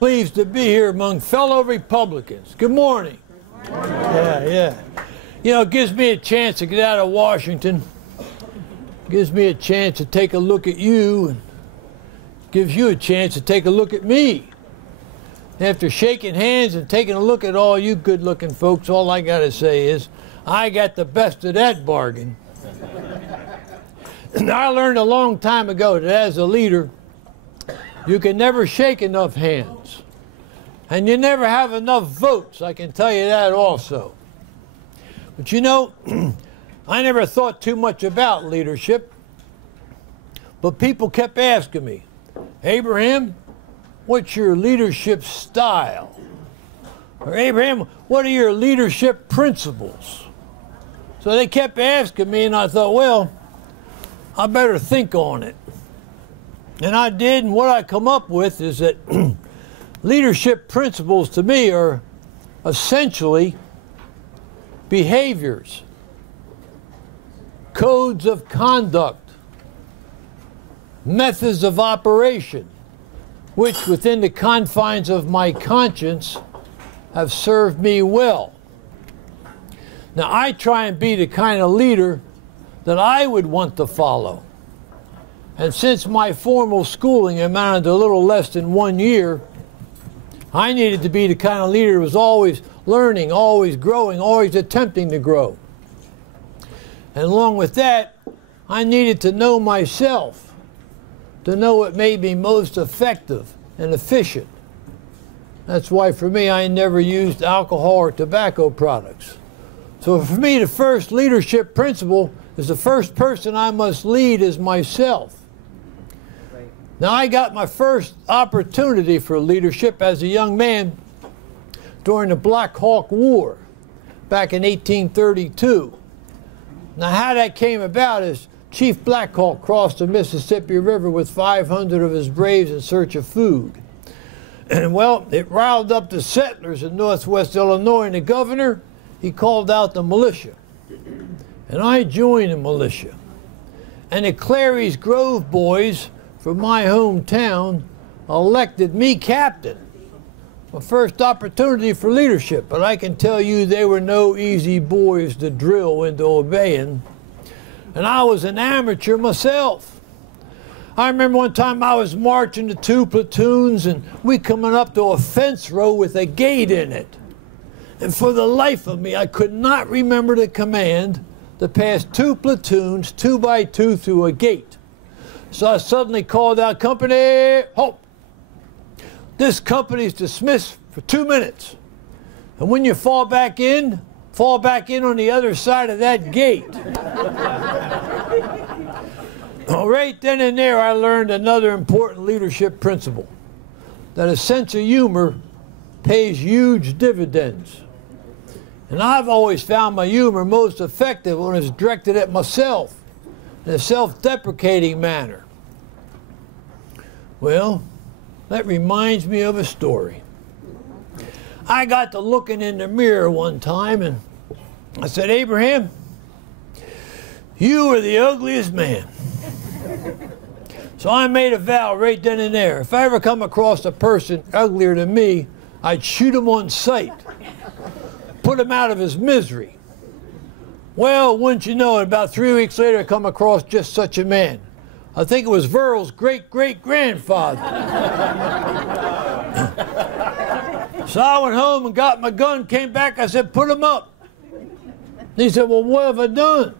Pleased to be here among fellow Republicans. Good morning. Yeah. You know, it gives me a chance to get out of Washington. Gives me a chance to take a look at you, and gives you a chance to take a look at me. After shaking hands and taking a look at all you good-looking folks, all I got to say is, I got the best of that bargain. And I learned a long time ago that as a leader, you can never shake enough hands. And you never have enough votes, I can tell you that also. But you know, I never thought too much about leadership. But people kept asking me, Abraham, what's your leadership style? Or Abraham, what are your leadership principles? So they kept asking me, and I thought, well, I better think on it. And I did, and what I come up with is that leadership principles to me are essentially behaviors, codes of conduct, methods of operation, which within the confines of my conscience have served me well. Now, I try and be the kind of leader that I would want to follow. And since my formal schooling amounted to a little less than 1 year, I needed to be the kind of leader who was always learning, always growing, always attempting to grow. And along with that, I needed to know myself, to know what made me most effective and efficient. That's why for me, I never used alcohol or tobacco products. So for me, the first leadership principle is the first person I must lead is myself. Now, I got my first opportunity for leadership as a young man during the Black Hawk War back in 1832. Now, how that came about is Chief Black Hawk crossed the Mississippi River with 500 of his braves in search of food. And, well, it riled up the settlers in northwest Illinois, and the governor, he called out the militia. And I joined the militia. And the Clary's Grove boys from my hometown elected me captain. My first opportunity for leadership, but I can tell you they were no easy boys to drill into obeying. And I was an amateur myself. I remember one time I was marching to 2 platoons, and we coming up to a fence row with a gate in it. And for the life of me, I could not remember the command to pass 2 platoons, 2 by 2, through a gate. So I suddenly called out, company, halt. This company's dismissed for 2 minutes. And when you fall back in on the other side of that gate. Well, right then and there, I learned another important leadership principle, that a sense of humor pays huge dividends. And I've always found my humor most effective when it's directed at myself in a self-deprecating manner. Well, that reminds me of a story. I got to looking in the mirror one time, and I said, Abraham, you are the ugliest man. So I made a vow right then and there. If I ever come across a person uglier than me, I'd shoot him on sight. Put him out of his misery. Well, wouldn't you know it, about 3 weeks later, I come across just such a man. I think it was Verrill's great-great-grandfather. So I went home and got my gun, came back, I said, put him up. He said, well, what have I done?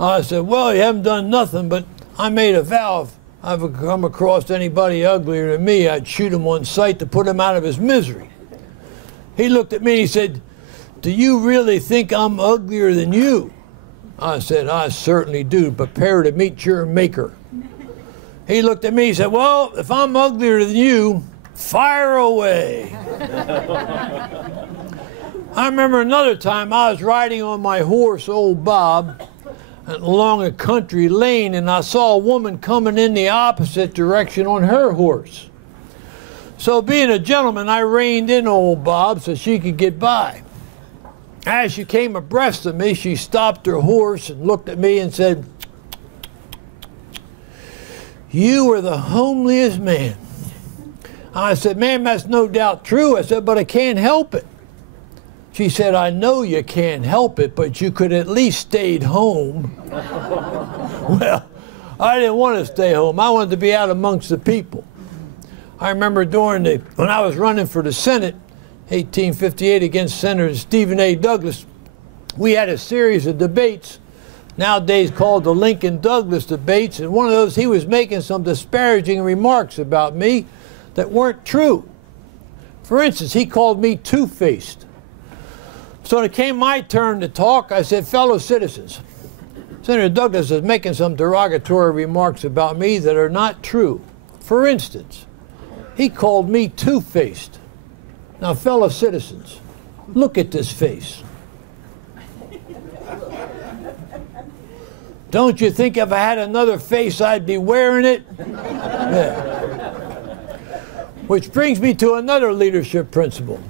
I said, well, you haven't done nothing, but I made a vow if I ever come across anybody uglier than me, I'd shoot him on sight to put him out of his misery. He looked at me and he said, do you really think I'm uglier than you? I said, I certainly do. Prepare to meet your maker. He looked at me, he said, well, if I'm uglier than you, fire away. I remember another time I was riding on my horse, old Bob, along a country lane, and I saw a woman coming in the opposite direction on her horse. So being a gentleman, I reined in old Bob so she could get by. As she came abreast of me, she stopped her horse and looked at me and said, you are the homeliest man I said, ma'am, that's no doubt true. I said, but I can't help it. She said, I know you can't help it, but you could at least stayed home. Well, I didn't want to stay home. I wanted to be out amongst the people. I remember when I was running for the Senate, 1858, against Senator Stephen A. Douglas, we had a series of debates, nowadays called the Lincoln-Douglas debates, and one of those, he was making some disparaging remarks about me that weren't true. For instance, he called me two-faced. So when it came my turn to talk, I said, fellow citizens, Senator Douglas is making some derogatory remarks about me that are not true. For instance, he called me two-faced. Now, fellow citizens, look at this face. Don't you think if I had another face, I'd be wearing it? Yeah. Which brings me to another leadership principle.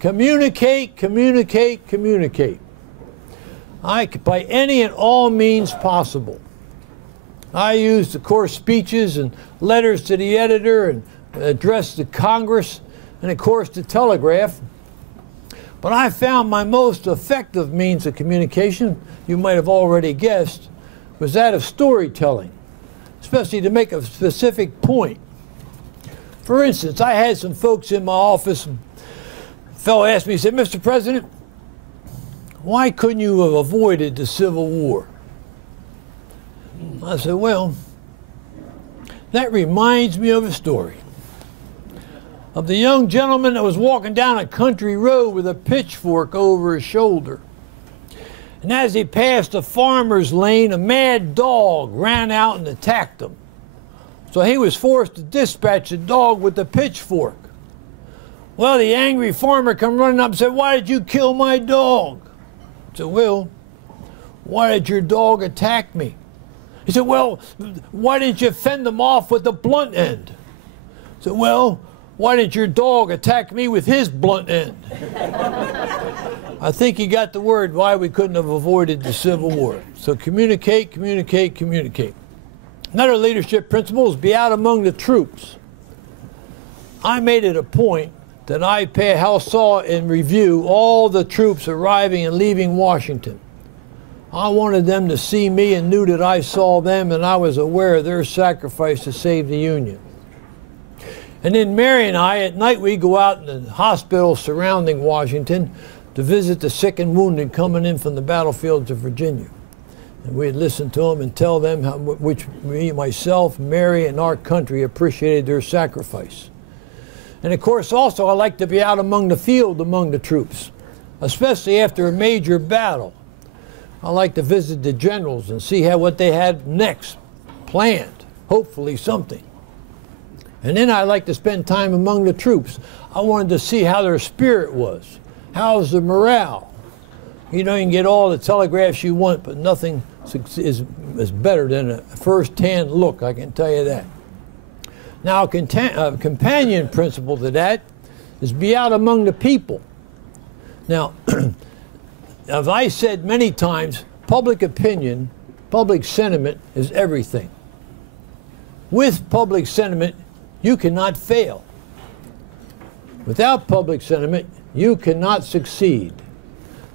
Communicate, communicate, communicate. By any and all means possible. I used, of course, speeches and letters to the editor and address to Congress and, of course, the telegraph. But I found my most effective means of communication, you might have already guessed, was that of storytelling, especially to make a specific point. For instance, I had some folks in my office, a fellow asked me, he said, Mr. President, why couldn't you have avoided the Civil War? I said, well, that reminds me of a story of the young gentleman that was walking down a country road with a pitchfork over his shoulder. And as he passed a farmer's lane, a mad dog ran out and attacked him. So he was forced to dispatch the dog with the pitchfork. Well, the angry farmer come running up and said, why did you kill my dog? I said, well, why did your dog attack me? He said, well, why didn't you fend him off with the blunt end? I said, well, why didn't your dog attack me with his blunt end? I think you got the word why we couldn't have avoided the Civil War. So communicate, communicate, communicate. Another leadership principle is be out among the troops. I made it a point that I saw and review all the troops arriving and leaving Washington. I wanted them to see me and knew that I saw them and I was aware of their sacrifice to save the Union. And then Mary and I, at night, we go out in the hospitals surrounding Washington to visit the sick and wounded coming in from the battlefields of Virginia. And we'd listen to them and tell them how which me, myself, Mary, and our country appreciated their sacrifice. And of course, also, I like to be out among the field among the troops, especially after a major battle. I like to visit the generals and see what they had next planned, hopefully something. And then I like to spend time among the troops. I wanted to see how their spirit was. How's the morale? You know, you can get all the telegraphs you want, but nothing is better than a first-hand look, I can tell you that. Now, a companion principle to that is be out among the people. Now, as I said many times, public opinion, public sentiment is everything. With public sentiment, you cannot fail. Without public sentiment, you cannot succeed.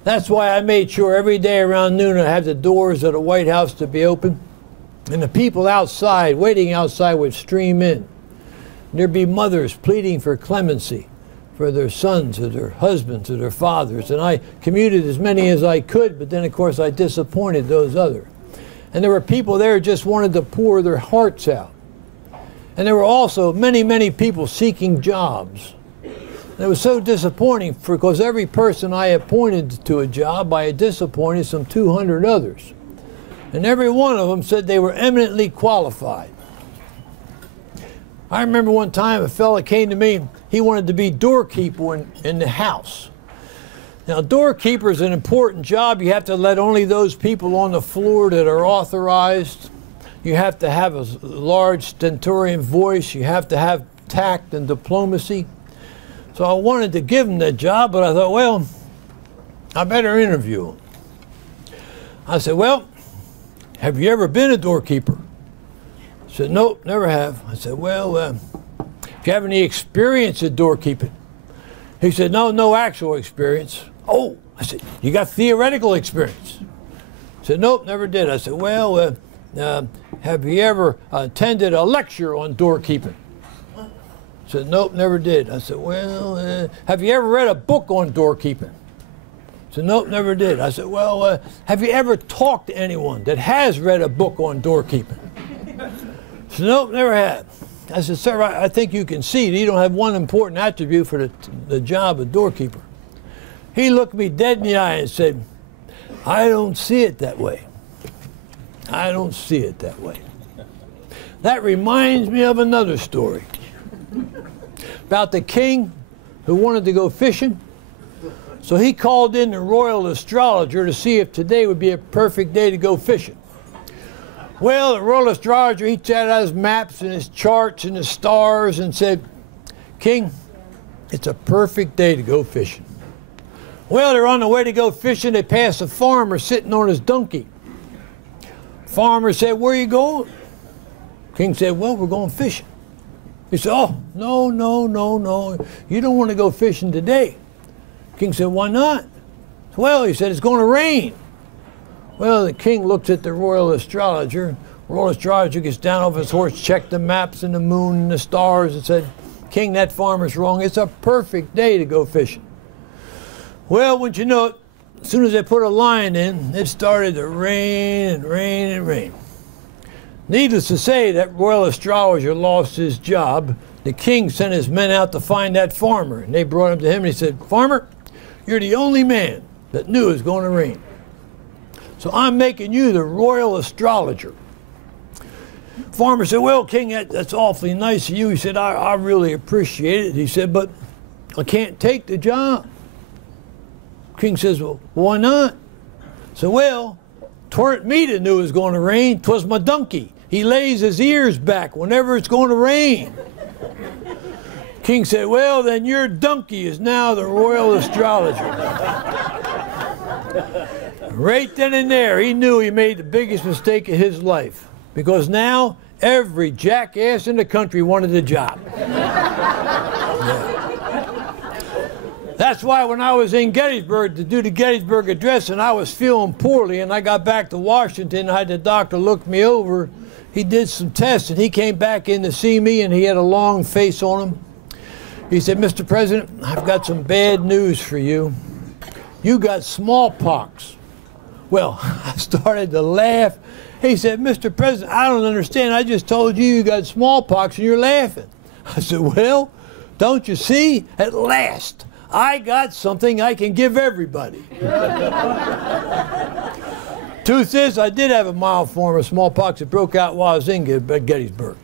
That's why I made sure every day around noon I have the doors of the White House to be open, and the people outside, waiting outside, would stream in. There'd be mothers pleading for clemency for their sons or their husbands or their fathers, and I commuted as many as I could, but then of course I disappointed those others. And there were people there who just wanted to pour their hearts out. And there were also many, many people seeking jobs. And it was so disappointing because every person I appointed to a job, I had disappointed some 200 others. And every one of them said they were eminently qualified. I remember one time a fellow came to me, he wanted to be doorkeeper in the house. Now, doorkeeper is an important job. You have to let only those people on the floor that are authorized. You have to have a large stentorian voice. You have to have tact and diplomacy. So I wanted to give him that job, but I thought, well, I better interview him. I said, well, have you ever been a doorkeeper? He said, nope, never have. I said, well, Do you have any experience at doorkeeping? He said, no, no actual experience. Oh, I said, you got theoretical experience? He said, nope, never did. I said, well, have you ever attended a lecture on doorkeeping? He said, nope, never did. I said, well, have you ever read a book on doorkeeping? He said, nope, never did. I said, well, have you ever talked to anyone that has read a book on doorkeeping? He said, nope, never have. I said, sir, I think you can see that you don't have one important attribute for the job of doorkeeper. He looked me dead in the eye and said, I don't see it that way. I don't see it that way. That reminds me of another story about the king who wanted to go fishing. So he called in the royal astrologer to see if today would be a perfect day to go fishing. Well, the royal astrologer, he chatted out his maps and his charts and his stars and said, King, it's a perfect day to go fishing. Well, they're on the way to go fishing. They pass a farmer sitting on his donkey. Farmer said, where are you going? King said, well, we're going fishing. He said, oh, no, no, no, no. You don't want to go fishing today. King said, why not? Well, he said, it's going to rain. Well, the king looks at the royal astrologer. Royal astrologer gets down off his horse, checked the maps and the moon and the stars and said, King, that farmer's wrong. It's a perfect day to go fishing. Well, wouldn't you know it, as soon as they put a line in, it started to rain and rain and rain. Needless to say, that royal astrologer lost his job. The king sent his men out to find that farmer, and they brought him to him, and he said, Farmer, you're the only man that knew it was going to rain. So I'm making you the royal astrologer. Farmer said, well, King, that's awfully nice of you. He said, I really appreciate it. He said, but I can't take the job. King says, well, why not? So, well, 'tweren't me that knew it was going to rain. 'Twas my donkey. He lays his ears back whenever it's going to rain. King said, well, then your donkey is now the royal astrologer. Right then and there, he knew he made the biggest mistake of his life, because now every jackass in the country wanted the job. Yeah. That's why when I was in Gettysburg to do the Gettysburg Address and I was feeling poorly and I got back to Washington, I had the doctor look me over. He did some tests and he came back in to see me and he had a long face on him. He said, Mr. President, I've got some bad news for you. You got smallpox. Well, I started to laugh. He said, Mr. President, I don't understand. I just told you you got smallpox and you're laughing. I said, well, don't you see? At last, I got something I can give everybody. Truth is, I did have a mild form of smallpox that broke out while I was in Gettysburg.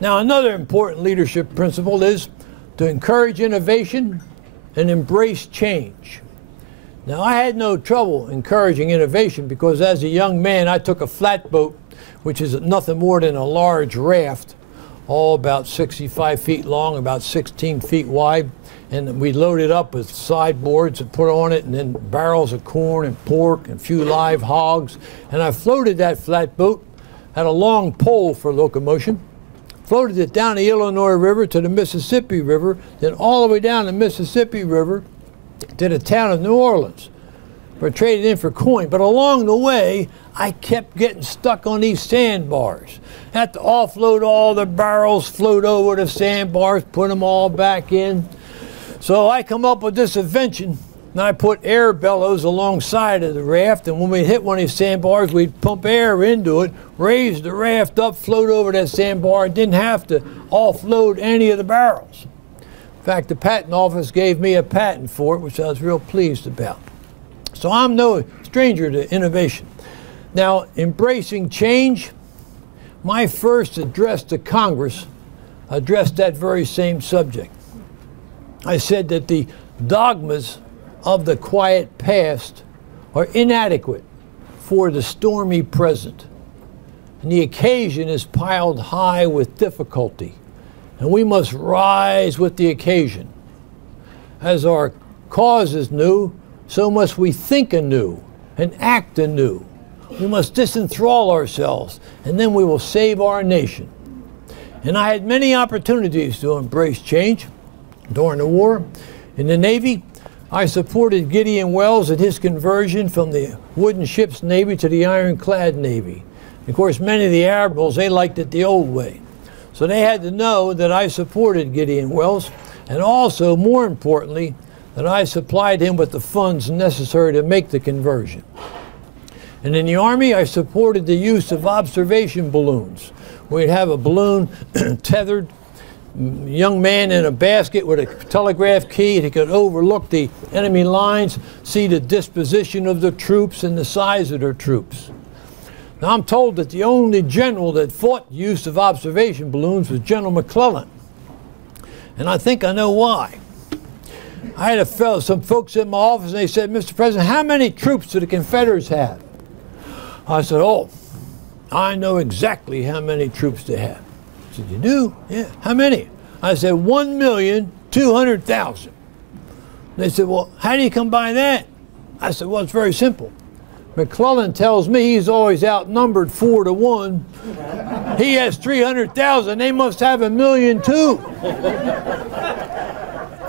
Now, another important leadership principle is to encourage innovation and embrace change. Now, I had no trouble encouraging innovation because as a young man, I took a flatboat, which is nothing more than a large raft, all about 65 feet long, about 16 feet wide, and we loaded up with sideboards and put on it, and then barrels of corn and pork and a few live hogs. And I floated that flatboat, had a long pole for locomotion, floated it down the Illinois River to the Mississippi River, then all the way down the Mississippi River to the town of New Orleans. We traded in for coin, but along the way, I kept getting stuck on these sandbars. Had to offload all the barrels, float over the sandbars, put them all back in. So I come up with this invention, and I put air bellows alongside of the raft, and when we hit one of these sandbars, we'd pump air into it, raise the raft up, float over that sandbar, and didn't have to offload any of the barrels. In fact, the patent office gave me a patent for it, which I was real pleased about. So I'm no stranger to innovation. Now, embracing change, my first address to Congress addressed that very same subject. I said that the dogmas of the quiet past are inadequate for the stormy present. And the occasion is piled high with difficulty, and we must rise with the occasion. As our cause is new, so must we think anew and act anew. We must disenthrall ourselves, and then we will save our nation. And I had many opportunities to embrace change during the war. In the Navy, I supported Gideon Welles at his conversion from the wooden ships Navy to the ironclad Navy. Of course, many of the admirals, they liked it the old way. So they had to know that I supported Gideon Welles, and also, more importantly, that I supplied him with the funds necessary to make the conversion. And in the Army, I supported the use of observation balloons. We'd have a balloon tethered, young man in a basket with a telegraph key, and he could overlook the enemy lines, see the disposition of the troops and the size of their troops. Now, I'm told that the only general that fought the use of observation balloons was General McClellan. And I think I know why. I had some folks in my office, and they said, Mr. President, how many troops do the Confederates have? I said, oh, I know exactly how many troops they have. I said, you do? Yeah. How many? I said, 1,200,000. They said, well, how do you come by that? I said, well, it's very simple. McClellan tells me he's always outnumbered 4 to 1. He has 300,000. They must have 1,000,000 too.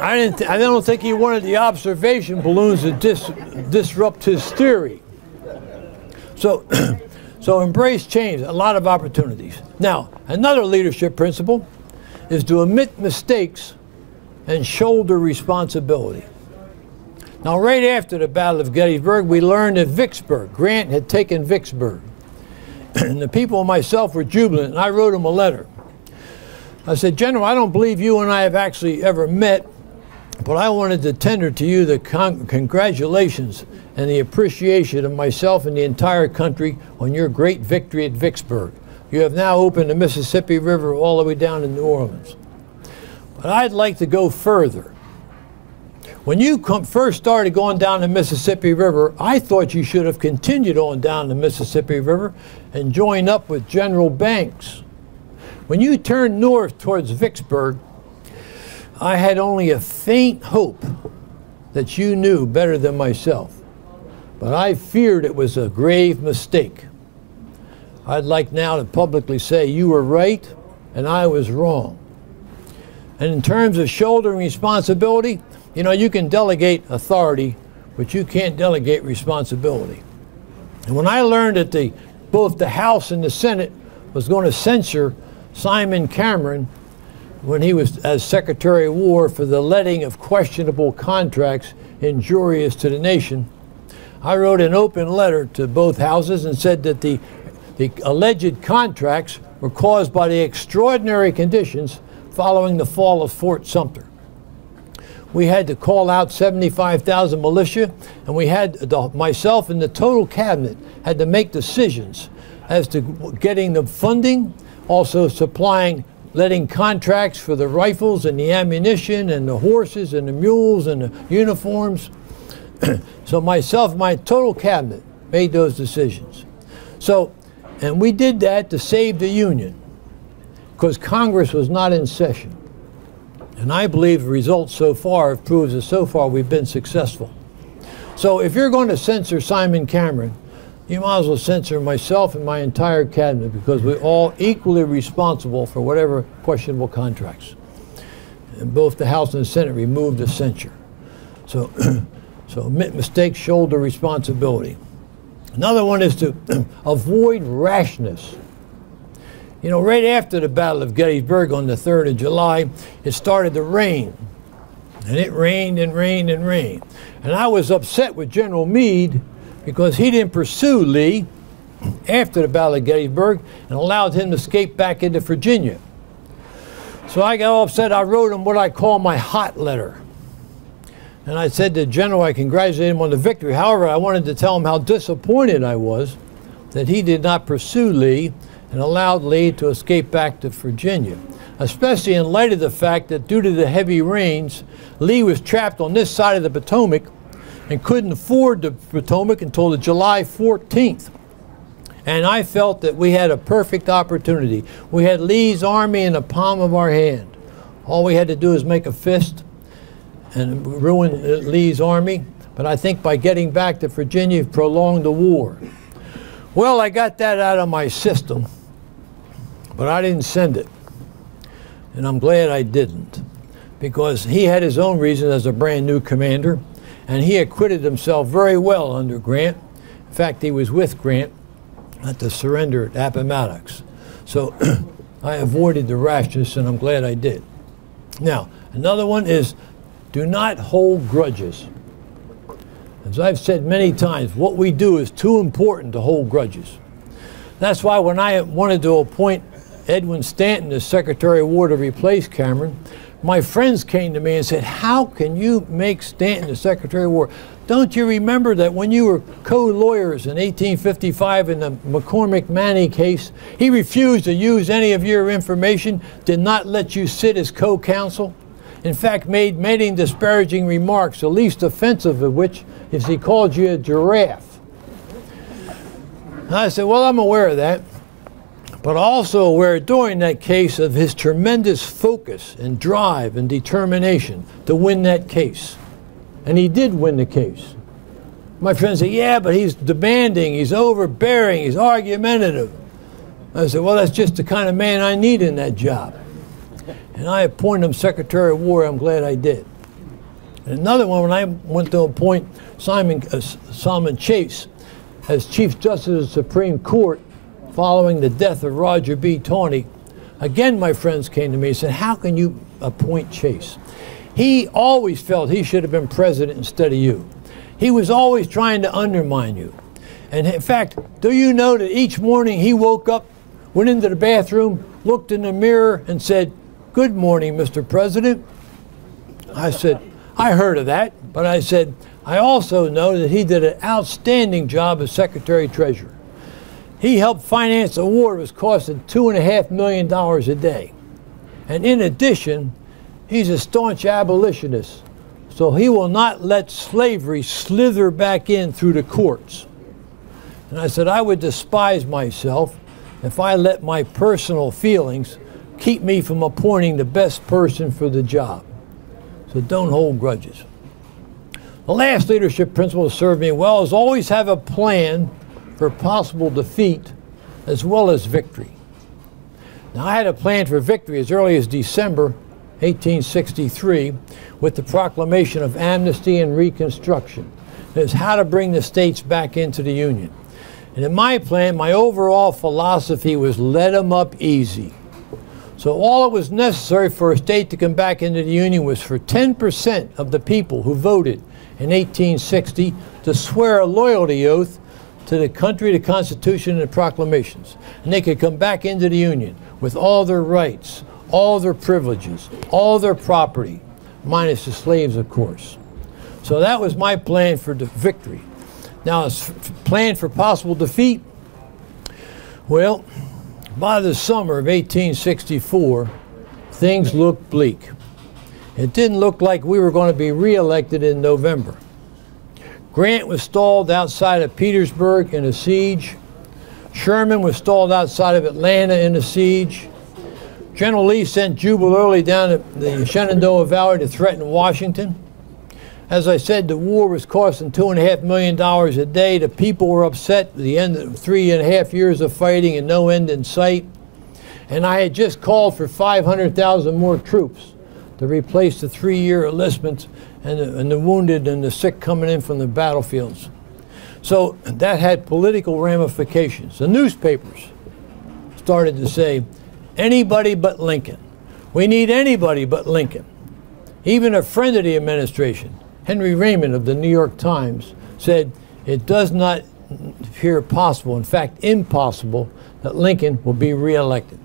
I don't think he wanted the observation balloons to disrupt his theory. So embrace change, a lot of opportunities. Now, another leadership principle is to admit mistakes and shoulder responsibility. Now, right after the Battle of Gettysburg, we learned that Vicksburg, Grant had taken Vicksburg. And the people and myself were jubilant, and I wrote him a letter. I said, General, I don't believe you and I have actually ever met, but I wanted to tender to you the congratulations and the appreciation of myself and the entire country on your great victory at Vicksburg. You have now opened the Mississippi River all the way down to New Orleans. But I'd like to go further. When you first started going down the Mississippi River, I thought you should have continued on down the Mississippi River and joined up with General Banks. When you turned north towards Vicksburg, I had only a faint hope that you knew better than myself. But I feared it was a grave mistake. I'd like now to publicly say you were right and I was wrong. And in terms of shouldering responsibility, you know, you can delegate authority, but you can't delegate responsibility. And when I learned that both the House and the Senate was going to censure Simon Cameron when he was as Secretary of War for the letting of questionable contracts injurious to the nation, I wrote an open letter to both houses and said that the alleged contracts were caused by the extraordinary conditions following the fall of Fort Sumter. We had to call out 75,000 militia, and we had, myself and the total cabinet had to make decisions as to getting the funding, also supplying, letting contracts for the rifles and the ammunition and the horses and the mules and the uniforms. So myself, my total cabinet made those decisions. So, and we did that to save the Union because Congress was not in session. And I believe the results so far have proved that so far we've been successful. So if you're going to censor Simon Cameron, you might as well censor myself and my entire cabinet because we're all equally responsible for whatever questionable contracts. And both the House and the Senate removed the censure. So, so admit mistakes, shoulder responsibility. Another one is to avoid rashness. You know, right after the Battle of Gettysburg on the 3rd of July, it started to rain. And it rained and rained and rained. And I was upset with General Meade because he didn't pursue Lee after the Battle of Gettysburg and allowed him to escape back into Virginia. So I got all upset. I wrote him what I call my hot letter. And I said to the General, I congratulated him on the victory. However, I wanted to tell him how disappointed I was that he did not pursue Lee and allowed Lee to escape back to Virginia, especially in light of the fact that due to the heavy rains, Lee was trapped on this side of the Potomac and couldn't ford the Potomac until the July 14th. And I felt that we had a perfect opportunity. We had Lee's army in the palm of our hand. All we had to do is make a fist and ruin Lee's army. But I think by getting back to Virginia, it prolonged the war. Well, I got that out of my system, but I didn't send it. and I'm glad I didn't, because he had his own reasons as a brand new commander, and he acquitted himself very well under Grant. In fact, he was with Grant at the surrender at Appomattox. So I avoided the rashness, and I'm glad I did. Now, another one is do not hold grudges. As I've said many times, what we do is too important to hold grudges. That's why when I wanted to appoint Edwin Stanton as Secretary of War to replace Cameron, my friends came to me and said, how can you make Stanton the Secretary of War? Don't you remember that when you were co-lawyers in 1855 in the McCormick-Manny case, he refused to use any of your information, did not let you sit as co-counsel? In fact, made many disparaging remarks, the least offensive of which is he called you a giraffe. And I said, well, I'm aware of that, but also aware during that case of his tremendous focus and drive and determination to win that case. And he did win the case. My friends say, yeah, but he's demanding, he's overbearing, he's argumentative. I said, well, that's just the kind of man I need in that job. And I appointed him Secretary of War. I'm glad I did. And another one, when I went to appoint Simon Chase as Chief Justice of the Supreme Court following the death of Roger B. Taney, again my friends came to me and said, how can you appoint Chase? He always felt he should have been president instead of you. He was always trying to undermine you. And in fact, do you know that each morning he woke up, went into the bathroom, looked in the mirror and said, good morning, Mr. President. I said, I heard of that, but I said, I also know that he did an outstanding job as Secretary-Treasurer. He helped finance a war that was costing $2.5 million a day. And in addition, he's a staunch abolitionist, so he will not let slavery slither back in through the courts. And I said, I would despise myself if I let my personal feelings keep me from appointing the best person for the job. So don't hold grudges. The last leadership principle that served me well is always have a plan for possible defeat as well as victory. Now, I had a plan for victory as early as December 1863 with the proclamation of amnesty and reconstruction. It's how to bring the states back into the Union. And in my plan, my overall philosophy was let them up easy. So all that was necessary for a state to come back into the Union was for 10% of the people who voted in 1860 to swear a loyalty oath to the country, the Constitution, and the proclamations. And they could come back into the Union with all their rights, all their privileges, all their property, minus the slaves, of course. So that was my plan for victory. Now, as plan for possible defeat, well, by the summer of 1864, things looked bleak. It didn't look like we were going to be reelected in November. Grant was stalled outside of Petersburg in a siege. Sherman was stalled outside of Atlanta in a siege. General Lee sent Jubal Early down to the Shenandoah Valley to threaten Washington. As I said, the war was costing $2.5 million a day. The people were upset at the end of 3.5 years of fighting and no end in sight. And I had just called for 500,000 more troops to replace the 3-year enlistments and the wounded and the sick coming in from the battlefields. So that had political ramifications. The newspapers started to say, anybody but Lincoln. We need anybody but Lincoln. Even a friend of the administration, Henry Raymond of the New York Times, said it does not appear possible, in fact impossible, that Lincoln will be reelected.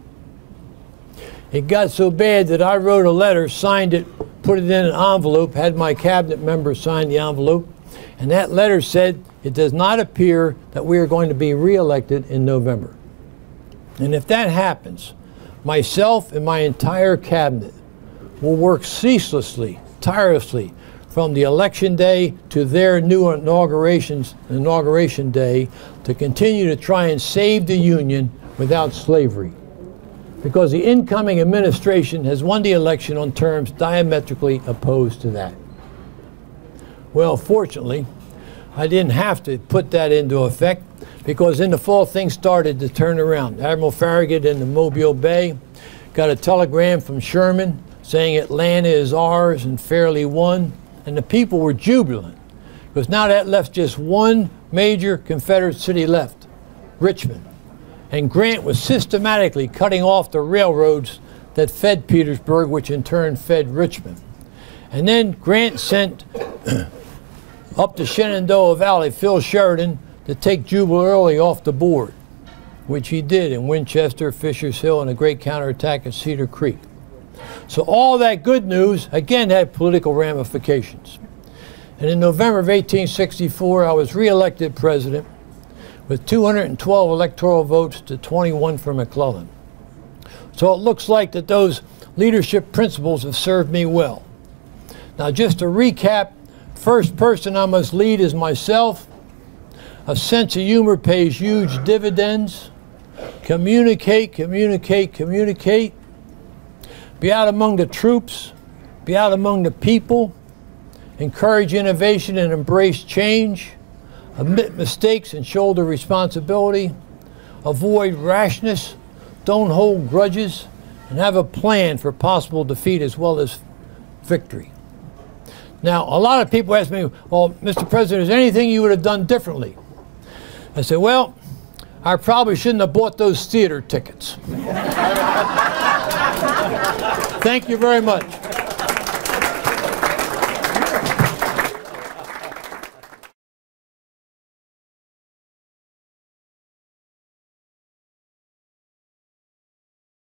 It got so bad that I wrote a letter, signed it, put it in an envelope, had my cabinet members sign the envelope, and that letter said it does not appear that we are going to be reelected in November. And if that happens, myself and my entire cabinet will work ceaselessly, tirelessly, from the election day to their new inauguration day to continue to try and save the Union without slavery. Because the incoming administration has won the election on terms diametrically opposed to that. Well, fortunately, I didn't have to put that into effect because in the fall things started to turn around. Admiral Farragut in the Mobile Bay got a telegram from Sherman saying Atlanta is ours and fairly won, and the people were jubilant because now that left just one major Confederate city left, Richmond. And Grant was systematically cutting off the railroads that fed Petersburg, which in turn fed Richmond. And then Grant sent up the Shenandoah Valley Phil Sheridan to take Jubal Early off the board, which he did in Winchester, Fisher's Hill, and a great counterattack at Cedar Creek. So all that good news, again, had political ramifications. And in November of 1864, I was reelected president with 212 electoral votes to 21 for McClellan. So it looks like that those leadership principles have served me well. Now, just to recap, first person I must lead is myself. A sense of humor pays huge dividends. Communicate, communicate, communicate. Be out among the troops. Be out among the people. Encourage innovation and embrace change. Admit mistakes and shoulder responsibility. Avoid rashness. Don't hold grudges. And have a plan for possible defeat as well as victory. Now, a lot of people ask me, well, Mr. President, is there anything you would have done differently? I said, well, I probably shouldn't have bought those theater tickets. Thank you very much.